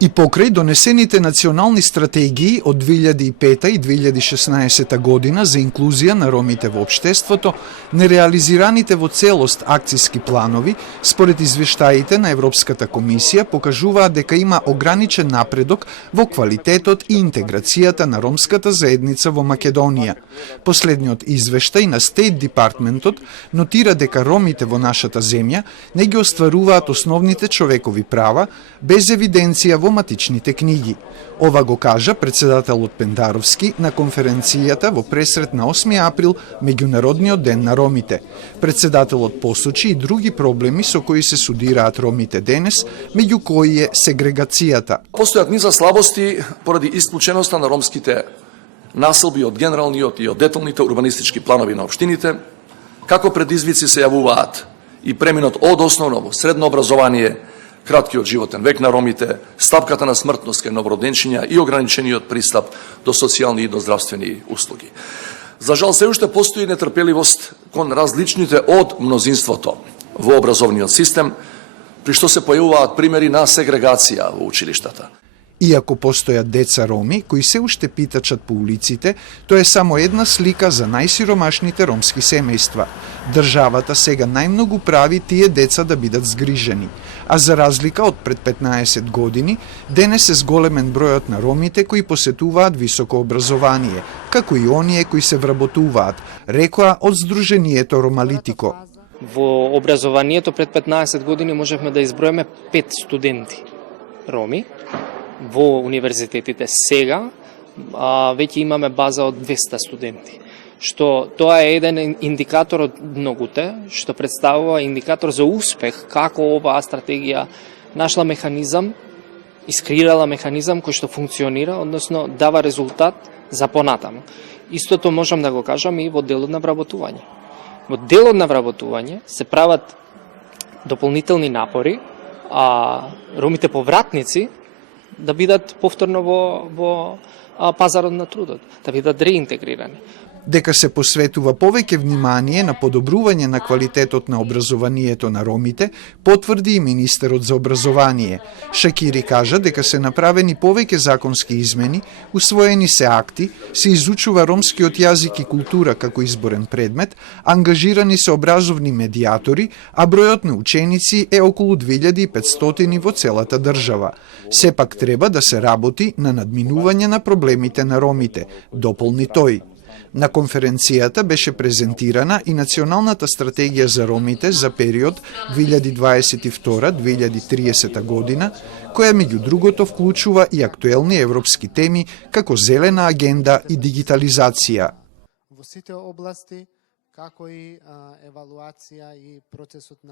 И покрај донесените национални стратегии од 2005 и 2016 година за инклузија на ромите во општеството, нереализираните во целост акциски планови, според извештаите на Европската комисија, покажуваат дека има ограничен напредок во квалитетот и интеграцијата на ромската заедница во Македонија. Последниот извештај на State Departmentот нотира дека ромите во нашата земја не ги остваруваат основните човекови права без евиденција во матичните книги. Ова го кажа председателот Пендаровски на конференцијата во пресрет на 8 април, Меѓународниот ден на ромите. Председателот посочи и други проблеми со кои се судираат ромите денес, меѓу кои е сегрегацијата. Постојат низа слабости поради исклученоста на ромските населби од генералниот и од деталните урбанистички планови на општините, како предизвици се јавуваат и преминот од основно во средно образование, краткиот животен век на ромите, стапката на смртност кај новороденчиња и ограничениот пристап до социјални и до здравствени услуги. За жал, се уште постои нетрпеливост кон различните од мнозинството во образовниот систем, при што се појавуваат примери на сегрегација во училиштата. Иако постојат деца роми кои се уште питачат по улиците, тоа е само една слика за најсиромашните ромски семејства. Државата сега најмногу прави тие деца да бидат згрижени, а за разлика од пред 15 години, денес е зголемен бројот на ромите кои посетуваат високо образование, како и оние кои се вработуваат, рекоа од Сдруженијето Ромалитико. Во образованието пред 15 години можевме да изброиме 5 студенти роми. Во универзитетите сега веќе имаме база од 200 студенти, што тоа е еден индикатор од многуте, што представува индикатор за успех како оваа стратегија нашла механизам, искреирала механизам кој што функционира, односно дава резултат за понатаму. Истото можам да го кажам и во делот на вработување. Во делот на вработување се прават дополнителни напори, а ромите повратници да бидат повторно во пазарот на трудот, да бидат реинтегрирани. Дека се посветува повеќе внимание на подобрување на квалитетот на образованието на ромите, потврди и министерот за образование. Шакири кажа дека се направени повеќе законски измени, усвоени се акти, се изучува ромскиот јазик и култура како изборен предмет, ангажирани се образовни медијатори, а бројот на ученици е околу 2500 во целата држава. Сепак треба да се работи на надминување на проблемите на ромите, дополни тој. На конференцијата беше презентирана и Националната стратегија за ромите за период 2022-2030 година, која меѓу другото вклучува и актуелни европски теми како зелена агенда и дигитализација. Во сите области, како и евалуација и процесот на